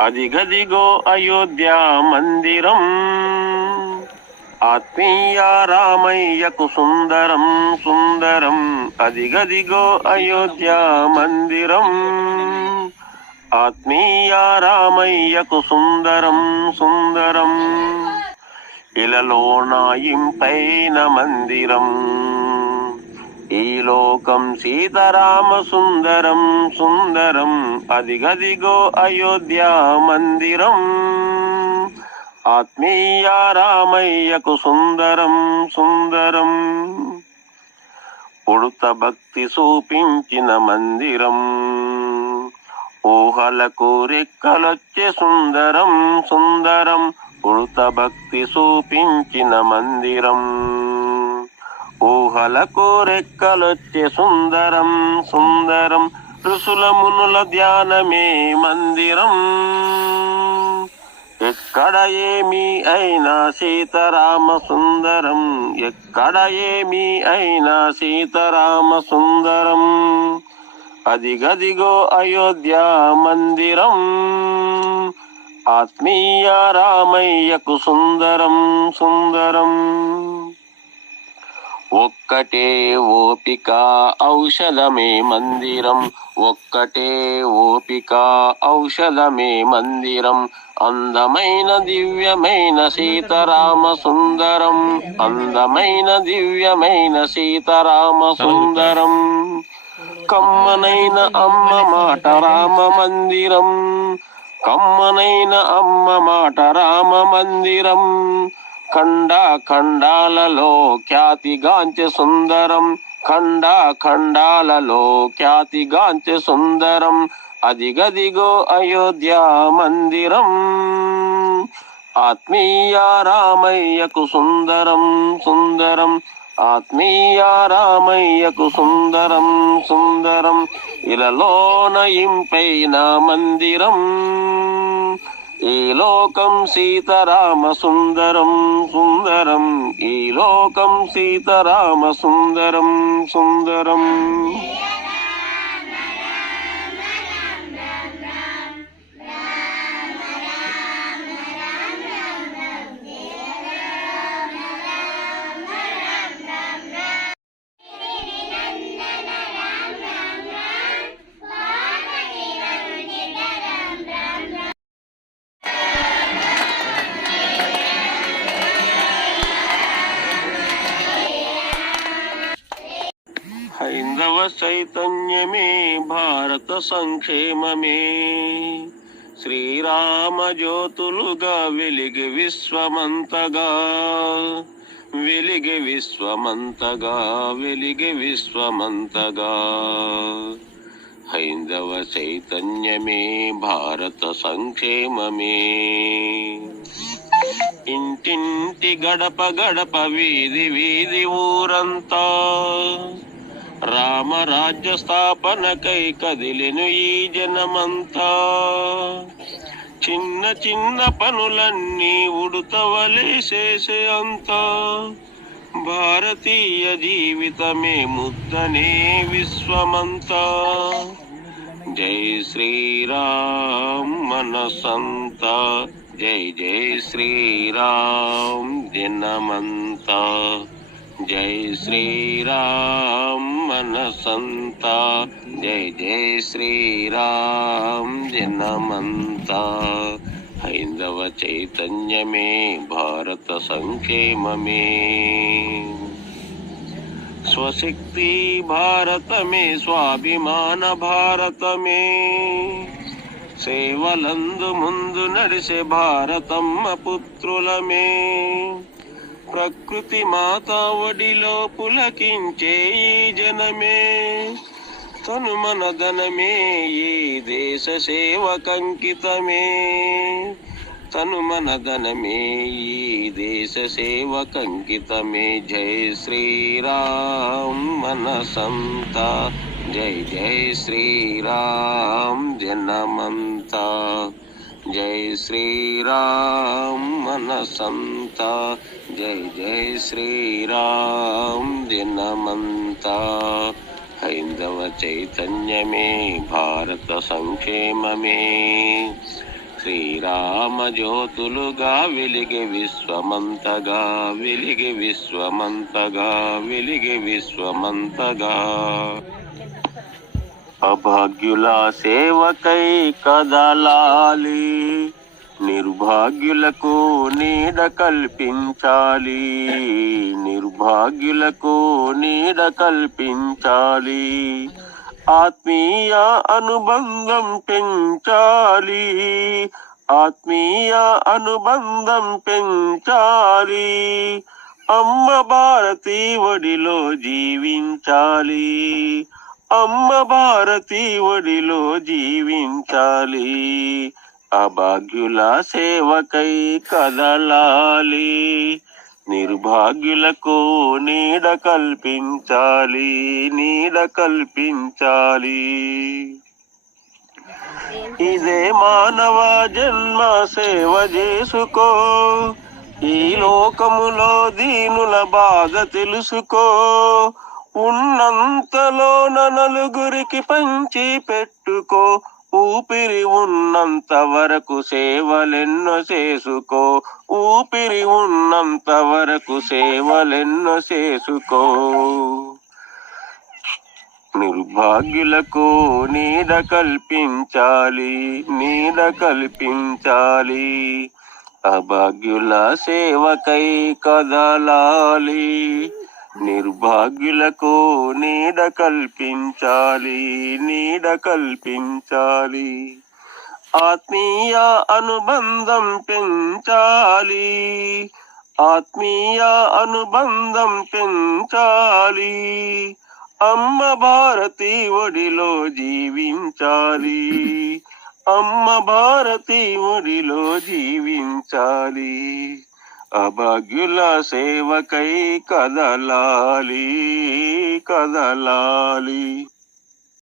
అదిగదిగో అయోధ్య మందిరం ఆత్మీయ రామయ్యకు సుందరం సుందరం. అదిగదిగో అయోధ్య మందిరం. ఆత్మీయ రామయ్యకు సుందరం సుందరం. ఇలలో నాయింపైన మందిరం. ఈ లోకం సీతారామ సుందరం సుందరం. అదిగదిగో అయోధ్య మందిరం. ఆత్మీయ రామయ్యకు సుందరం సుందరం. ఉడత భక్తి చూపించిన మందిరం. ఊహలకు రెక్కలొచ్చే సుందరం సుందరం. ఉడత భక్తి చూపించిన మందిరం. ఊహలకు రెక్కలొచ్చే సుందరం సుందరం. ఋషుల మునుల ధ్యానమే మందిరం. ఎక్కడ ఏమి అయినా సీతారామ సుందరం ఎక్కడ ఏమి అయినా సీతారామ సుందరం అదిగదిగో అయోధ్య మందిరం ఆత్మీయ రామయ్యకు సుందరం సుందరం. ఒక్కటే ఓపిక ఔషధమే మందిరం. ఒక్కటే ఓపిక ఔషధమే మందిరం. అందమైన దివ్యమైన సీతారామ సుందరం. అందమైన దివ్యమైన సీతారామ సుందరం. కమ్మనైన అమ్మ మాట రామ మందిరం. కమ్మనైన అమ్మ మాట రామ మందిరం. ఖండ ఖండాలలో ఖ్యాతిగాంచె సుందరం. ఖండ ఖండాలలో ఖ్యాతిగాంచె సుందరం. అదిగదిగో అయోధ్య మందిరం. ఆత్మీయ రామయ్యకు సుందరం సుందరం. ఆత్మీయ రామయ్యకు సుందరం సుందరం. ఇలలోన ఇంపైన మందిరం. ఈ లోకం సీతరామ సుందరం సుందరం. ఈ లోకం సీతరామ సుందరం సుందరం. హైందవ చైతన్యమే భారత సంక్షేమమే శ్రీరామ జ్యోతులుగా వెలిగి విశ్వమంతగా వెలిగి విశ్వమంతగా వెలిగి విశ్వమంతగా హైందవ చైతన్యమే భారత సంక్షేమమే ఇంటింటి గడప గడప వీధి వీధి ఊరంతా రామరాజ్య స్థాపనకై కదిలిను ఈ జనమంతా. చిన్న చిన్న పనులన్నీ ఉడుతవలే చేసే అంతా. భారతీయ జీవితమే ముద్దనే విశ్వమంతా. జై శ్రీరామ్ మనసంతా. జై జై శ్రీరామ్ దినమంతా జై శ్రీరామ్ మనసంతా జై జై శ్రీరామ్ దినమంతా హైందవ చైతన్యమే భారత సంక్షేమమే స్వశక్తి భారతమే స్వాభిమాన భారతమే సేవలందు ముందు నడిసే భారతమ్మ పుత్రులమే ప్రకృతి మాత ఒడిలో పులకించే ఈ జనమే. తను మన ధనమే ఈ దేశ సేవకంకితమే. తను మన ధనమే ఈ దేశ సేవకంకితమే. జై శ్రీరామ్ మన సంత. జై జై శ్రీరామ్ జనమంతా. జై శ్రీరామ్ మనసంత. జై జై శ్రీరామ్ జనమంతా హైందవ చైతన్యమే భారత సంక్షేమమే. శ్రీరామ జ్యోతులుగా వెలిగి విశ్వమంతగా వెలిగి విశ్వమంతగా వెలిగి విశ్వమంతగా. అభాగ్యుల సేవకై కదలాలి. నిర్భాగ్యులకు నీడ కల్పించాలి. నిర్భాగ్యులకు నీడ కల్పించాలి. ఆత్మీయ అనుబంధం పెంచాలి. ఆత్మీయ అనుబంధం పెంచాలి. అమ్మ భారతి ఒడిలో జీవించాలి. అమ్మ భారతి ఒడిలో జీవించాలి అభాగ్యుల సేవకై కదలాలి నిర్భాగ్యులకు నీడ కల్పించాలి నీడ కల్పించాలి. ఇదే మానవ జన్మ సేవ చేసుకో ఈ లోకములో దీనుల బాధ తెలుసుకో ఉన్నంతలో నలుగురికి పంచి పెట్టుకో. ఊపిరి ఉన్నంత వరకు సేవలెన్నో చేసుకో. ఊపిరి ఉన్నంత వరకు సేవలెన్నో చేసుకో. నిర్భాగ్యులకు నీడ కల్పించాలి నీడ కల్పించాలి. అభాగ్యుల సేవకై కదలాలి. నిర్భాగ్యులకు నీడ కల్పించాలి నీడ కల్పించాలి. ఆత్మీయ అనుబంధం పెంచాలి ఆత్మీయ అనుబంధం పెంచాలి. అమ్మ భారతి ఒడిలో జీవించాలి అమ్మ భారతి ఒడిలో జీవించాలి. అభాగ్యుల సేవకై కదలాలి కదలాలి.